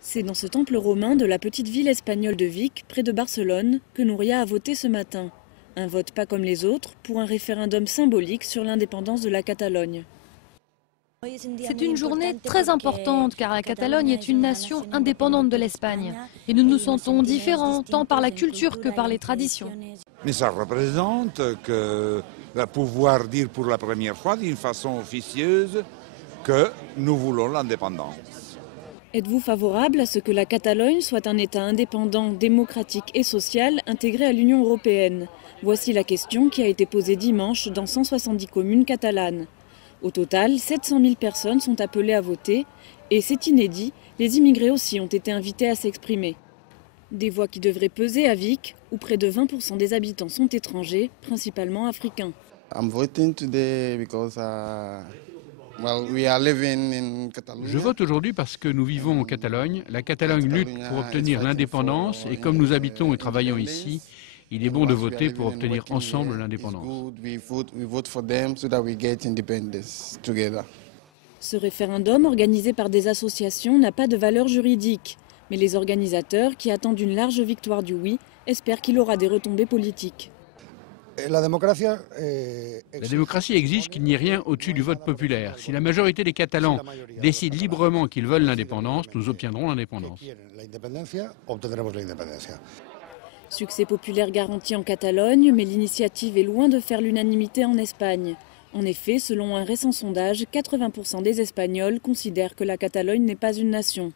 C'est dans ce temple romain de la petite ville espagnole de Vic, près de Barcelone, que Nouria a voté ce matin. Un vote pas comme les autres, pour un référendum symbolique sur l'indépendance de la Catalogne. C'est une journée très importante car la Catalogne est une nation indépendante de l'Espagne. Et nous nous sentons différents, tant par la culture que par les traditions. Mais ça représente que pouvoir dire pour la première fois d'une façon officieuse que nous voulons l'indépendance. Êtes-vous favorable à ce que la Catalogne soit un État indépendant, démocratique et social intégré à l'Union européenne? Voici la question qui a été posée dimanche dans 170 communes catalanes. Au total, 700 000 personnes sont appelées à voter et c'est inédit, les immigrés aussi ont été invités à s'exprimer. Des voix qui devraient peser à Vic, où près de 20% des habitants sont étrangers, principalement africains. Je vote aujourd'hui parce que nous vivons en Catalogne. La Catalogne lutte pour obtenir l'indépendance et comme nous habitons et travaillons ici, il est bon de voter pour obtenir ensemble l'indépendance. Ce référendum, organisé par des associations, n'a pas de valeur juridique. Mais les organisateurs, qui attendent une large victoire du oui, espèrent qu'il aura des retombées politiques. La démocratie exige qu'il n'y ait rien au-dessus du vote populaire. Si la majorité des Catalans décident librement qu'ils veulent l'indépendance, nous obtiendrons l'indépendance. Succès populaire garanti en Catalogne, mais l'initiative est loin de faire l'unanimité en Espagne. En effet, selon un récent sondage, 80% des Espagnols considèrent que la Catalogne n'est pas une nation.